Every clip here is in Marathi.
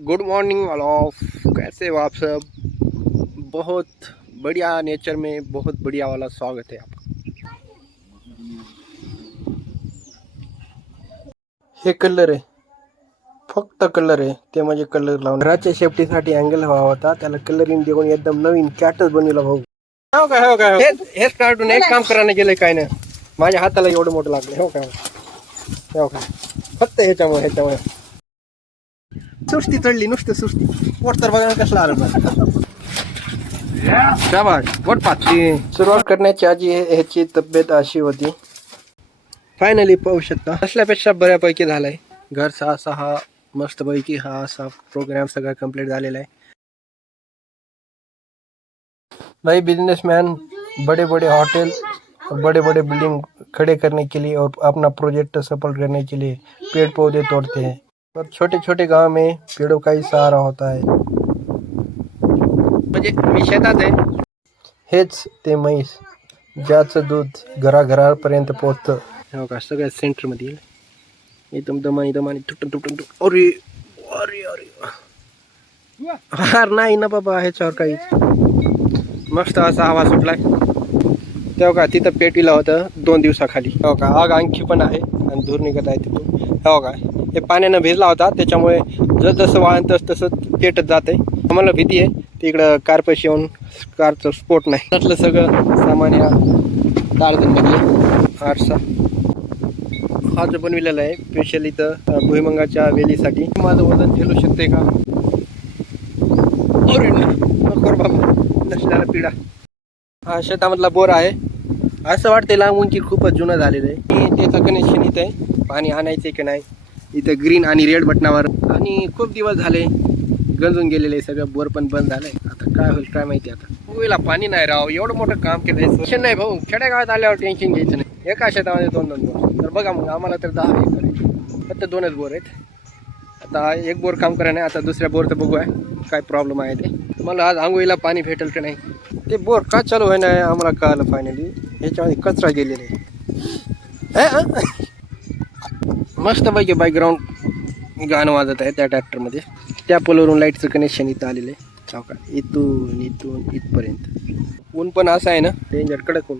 गुड मॉर्निंग ऑल ऑफ, कैसे हो आप सब। बहुत बढ़िया नेचर में बहुत बढ़िया वाला स्वागत है आपका। हे कलर आहे, फक्त कलर आहे ते म्हणजे कलर लावून घराच्या सेफ्टीसाठी अँगल हवा होता, त्याला कलरिंग देऊन एकदम नवीन कॅटच बनवला भाऊ. हो काय हेच कार्टून एक काम करायला गेलं काय नाही, माझ्या हाताला एवढं मोठं लागलं. हो काय फक्त ह्याच्यामुळे सुस्ती चढली, नुसतं सुस्ती. पोट तर बघा कसला आलं. शाबाश, पोट पाचची सुरुवात करण्याची आधी ह्याची तब्येत अशी होती. फायनली पाहू शकता असल्यापेक्षा बऱ्यापैकी झालाय. घर सहा मस्तपैकी हा असा प्रोग्राम सगळा कंप्लीट झालेला आहे. भाई बिजनेसमैन बड़े बड़े होटल बड़े बड़े बिल्डिंग खड़े करने के लिए और अपना प्रोजेक्ट सफल करने के लिए पेड़ पौधे तोड़ते हैं, और छोटे छोटे गांव में पेड़ों का ही सहारा होता है. म्हणजे मी शेतात आहे, हेच ते म्हैस ज्याचं दूध घराघरापर्यंत पोहोचतं. हो का, सगळ्या सेंटरमध्ये एकदम दमानी तुटून अरे अरे अरे हार नाही ना बाबा, ह्याच्यावर काहीच. मस्त असा आवाज सुटलाय. तेव्हा का तिथं पेटविला होतं 2 दिवसाखाली. हो का, आग आणखी पण आहे आणि धूर निघत आहे तिथून. हो का, हे पाण्यानं भिजला होता, त्याच्यामुळे जसं वाळण तसं पेटत जाते. आम्हाला भीती आहे तिकडं कारपाशी येऊन कारचं स्फोट नाही. त्यातलं सगळं सामान ह्या तारदंडले आरसा हा जो बनविलेला आहे स्पेशल इथं भुईमंगाच्या वेलीसाठी. माझं वजन झेलू शकते का? अरे नको बाबा, नसल्याला पिढा. हा शेतामधला बोर आहे. असं वाटतंय लांबून की खूपच जुनं झालेलं आहे. त्याचं कनेक्शन इथं आहे, पाणी आणायचं की नाही इथं ग्रीन आणि रेड बटनावर. आणि खूप दिवस झाले गंजून गेलेले आहे सगळं, बोर पण बंद झालंय. आता काय होईल काय माहिती. आता मुलीला पाणी नाही राव, एवढं मोठं काम केलंय. टेन्शन नाही भाऊ, खेड्यागावात आल्यावर टेन्शन घ्यायचं नाही. एका शेतामध्ये 2 बोर तर बघा मग, आम्हाला तर 10 एकर आहे, फक्त 2च बोर आहेत. आता एक बोर काम करा नाही, आता दुसऱ्या बोरचं बघूया काय प्रॉब्लेम आहे ते. मला आज आंघोळीला पाणी भेटेल की नाही. ते बोर का चालू आहे नाही आम्हाला कळलं फायनली. ह्याच्यामध्ये कचरा गेलेला आहे. मस्तपैकी बॅकग्राऊंड गाणं वाजत आहे त्या ट्रॅक्टरमध्ये. त्या पोलवरून लाईटचं कनेक्शन इथं आलेलं आहे. हो का, इथून इथपर्यंत. ऊन पण असं आहे ना, डेंजर कडक ऊन.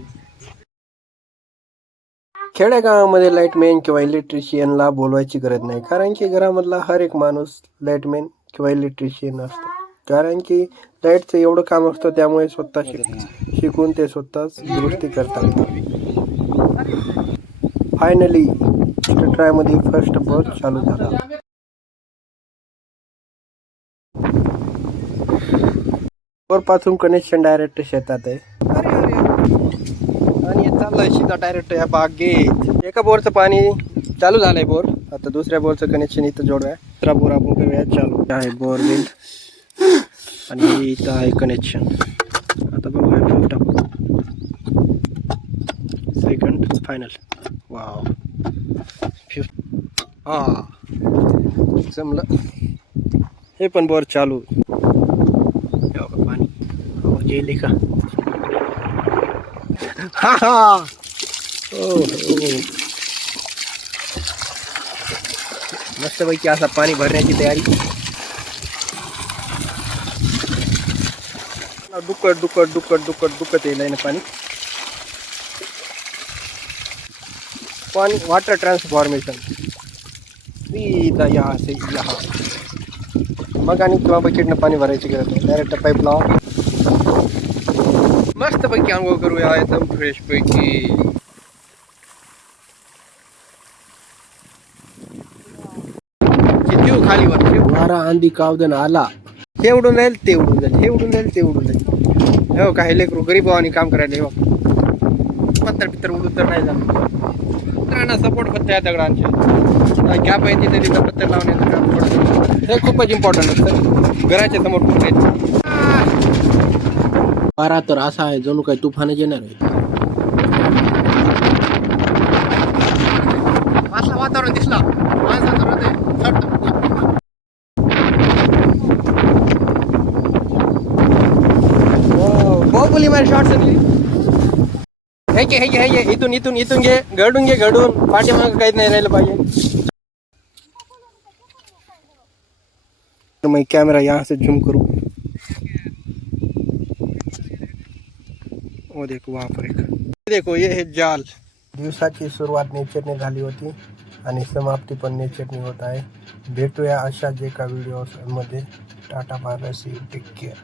खेड्यागावामध्ये लाईटमॅन किंवा इलेक्ट्रिशियनला बोलवायची गरज नाही, कारण की घरामधला हर एक माणूस लाईटमॅन किंवा इलेक्ट्रिशियन असतो. कारण की लाईटचं एवढं काम असतं, त्यामुळे स्वतः शिकून ते स्वतःच दुरुस्ती करतात. फायनली ट्रायमध्ये फर्स्ट बोर चालू झाला. बोरपासून कनेक्शन डायरेक्ट शेतात आहे. आणि चाललंय सीधा डायरेक्ट या बागेत. एका बोरचं पाणी चालू झालंय बोर, आता दुसऱ्या बोरचं कनेक्शन इथं जोडूया. दुसरा बोर आपण करूया चालू आहे. बोर बिल आणि इथं आहे कनेक्शन. आता बघूया फर्स्ट टाकू, सेकंड फायनल. वाव, हा जमलं. हे पण बोर चालू. पाणी गेली का? हा मस्तपैकी असा पाणी भरण्याची तयारी. दुकट येईल ना पाणी. वाटर ट्रान्सफॉर्मेशन मग आणि किंवा बकेटनं पाणी भरायची गरज नाही, डायरेक्ट पाईप लावा. मस्त पैकी आंघोळ करूया एकदम फ्रेश पैकी. खाली वारा आंधी कावदन आला, हे उडून जाईल ते उडून जाईल, हे उडून जाईल ते उडून जाईल. हो काय लेकरू गरीब आणि काम करायला. हो पत्तर उडून तर नाही झालं. पत्रांना सपोर्ट होतं या दगडांच्या. गॅप आहे तिथे तिथं पत्तर लावण्याचं काम थोडं हे खूपच इम्पॉर्टंट असतं. घराच्या समोर कुठे वारा तर असा आहे जणू काही तुफानच येणार आहे. असलं वातावरण दिसला बाहुबली माझ्या शॉर्ट्स. हे इथून घे, घडून पाठीमागं काहीच नाही राहिलं पाहिजे. तो मैं कैमरा यहाँ से जूम करूँ, वो देखो वहाँ पर एक, देखो ये है जाल. दिवसाची सुरुवात नेचरने झाली होती आणि समाप्ती पण नेचरने होत आहे. भेटूया अशाच एका व्हिडिओमध्ये. Tata bye bye, see you, take care.